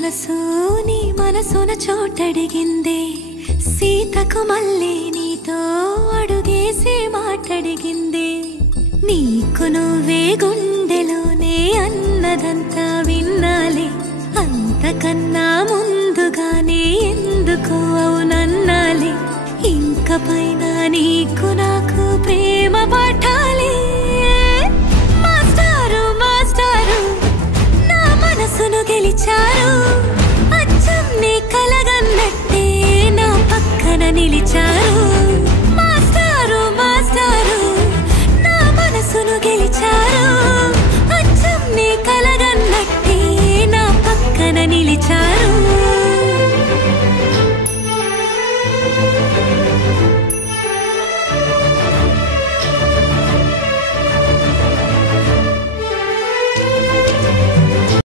మనసు నీ మనసున చోటడిగిందే సీతకు మళ్ళీ నీతో అడుగేసి మాటడిగిందే నీకు నువ్వే గుండెలోనే అన్నదంతా విన్నాలే అంతకన్నా ముందుగానే ఎందుకు అవునన్నాలే ఇంక పైన నీకు నాకు ప్రేమ పాఠాలే మాస్టారు మాస్టారు నా మనసును గెలిచారు అచ్చం నీ కలగన్నట్టే నా పక్కన నిలిచారు